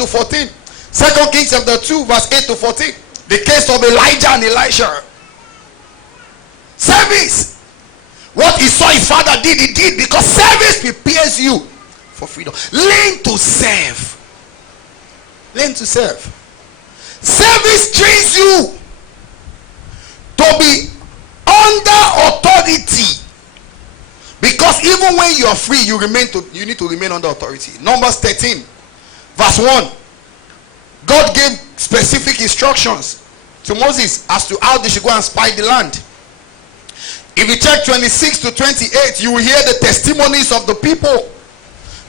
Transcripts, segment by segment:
to 14. 2 Kings chapter 2 verse 8 to 14. The case of Elijah and Elisha. Service. What he saw his father did, he did, because service prepares you for freedom. Learn to serve. Learn to serve. Service trains you to be under authority. Because even when you are free, you need to remain under authority. Numbers 13 verse 1. God gave specific instructions to Moses as to how they should go and spy the land. If you check 26 to 28, you will hear the testimonies of the people.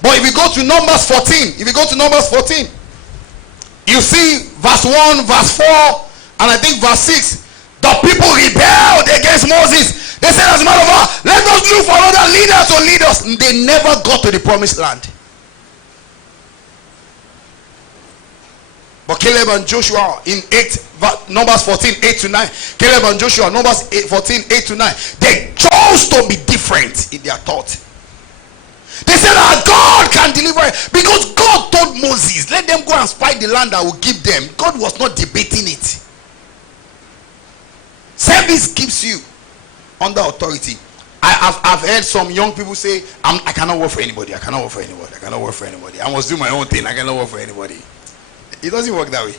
But if you go to Numbers 14, you see verse 1, verse 4, and I think verse 6. The people rebelled against Moses. They said, as a matter of fact, let us look for other leaders to lead us. They never got to the promised land. But Caleb and Joshua in Numbers 14, 8 to 9. Caleb and Joshua, Numbers 14, 8 to 9. They chose to be different in their thought. They said, our God can deliver it. Because God told Moses, let them go and spy the land I will give them. God was not debating it. Service keeps you under authority. I've heard some young people say, I cannot work for anybody. I cannot work for anybody. I cannot work for anybody. I must do my own thing. I cannot work for anybody. It doesn't work that way.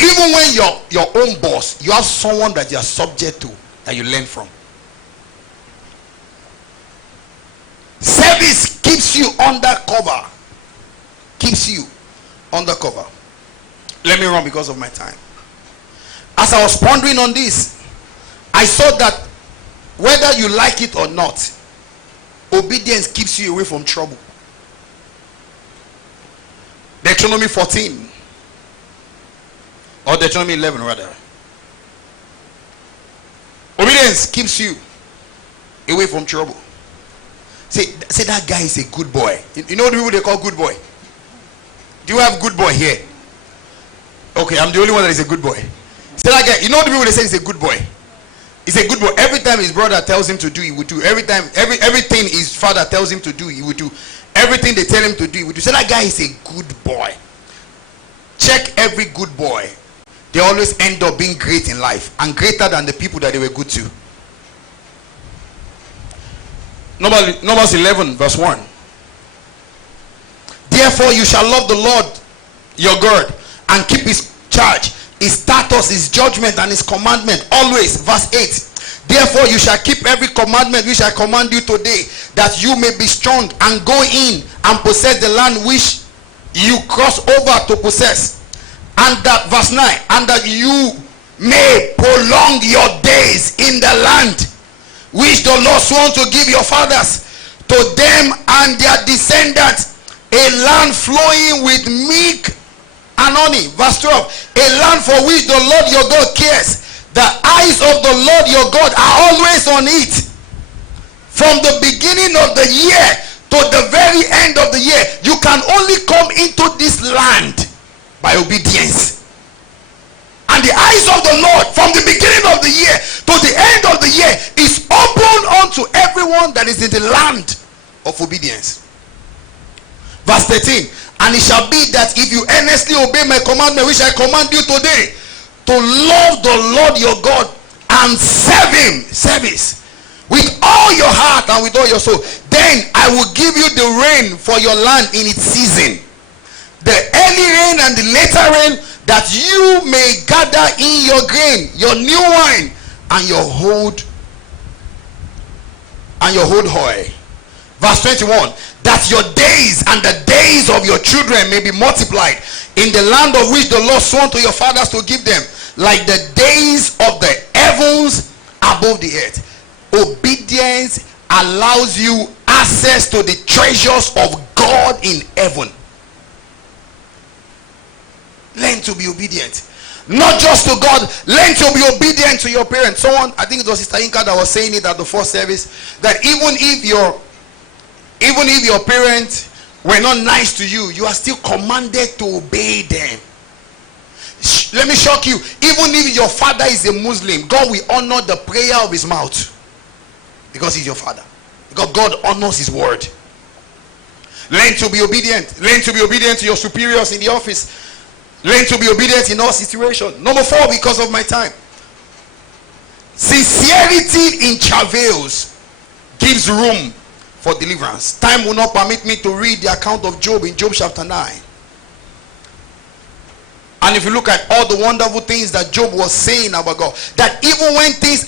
Even when you're your own boss, you have someone that you are subject to, that you learn from. Service keeps you undercover. Keeps you undercover. Let me run because of my time. As I was pondering on this, I saw that whether you like it or not, obedience keeps you away from trouble. Deuteronomy 14 or Deuteronomy 11 rather. Obedience keeps you away from trouble. Say that guy is a good boy. You know the people they call good boy? Do you have good boy here? Okay, I'm the only one that is a good boy. Say that guy. You know the people they say he's a good boy. He's a good boy. Every time his brother tells him to do, he would do. Everything his father tells him to do, he would do. Everything they tell him to do, he would do. Say that guy is a good boy. Check every good boy. They always end up being great in life and greater than the people that they were good to. Numbers 11 verse 1. Therefore you shall love the Lord your God and keep his charge, his statutes, his judgment, and his commandment always. Verse 8. Therefore you shall keep every commandment which I command you today, that you may be strong and go in and possess the land which you cross over to possess. And that, verse 9, and that you may prolong your days in the land which the Lord swore to give your fathers, to them and their descendants, a land flowing with milk and honey. Verse 12. A land for which the Lord your God cares. The eyes of the Lord your God are always on it, from the beginning of the year to the very end of the year. You can only come into this land by obedience. And the eyes of the Lord from the beginning of the year to the end of the year is open unto everyone that is in the land of obedience. Verse 13. And it shall be that if you earnestly obey my commandment which I command you today, to love the Lord your God and serve him, service, with all your heart and with all your soul, then I will give you the rain for your land in its season, the early rain and the later rain, that you may gather in your grain, your new wine, and your old oil. Verse 21. That your days and the days of your children may be multiplied in the land of which the Lord swore to your fathers to give them, like the days of the heavens above the earth. Obedience allows you access to the treasures of God in heaven. Learn to be obedient. Not just to God, learn to be obedient to your parents. Someone, I think it was Sister Inka that was saying it at the first service, that even if your parents were not nice to you, you are still commanded to obey them. Let me shock you. Even if your father is a Muslim, God will honor the prayer of his mouth, because he's your father. Because God honors his word. Learn to be obedient. Learn to be obedient to your superiors in the office. Learn to be obedient in all situations. Number 4, because of my time. Sincerity in travails gives room for deliverance. Time will not permit me to read the account of Job in Job chapter 9. And if you look at all the wonderful things that Job was saying about God, that even when things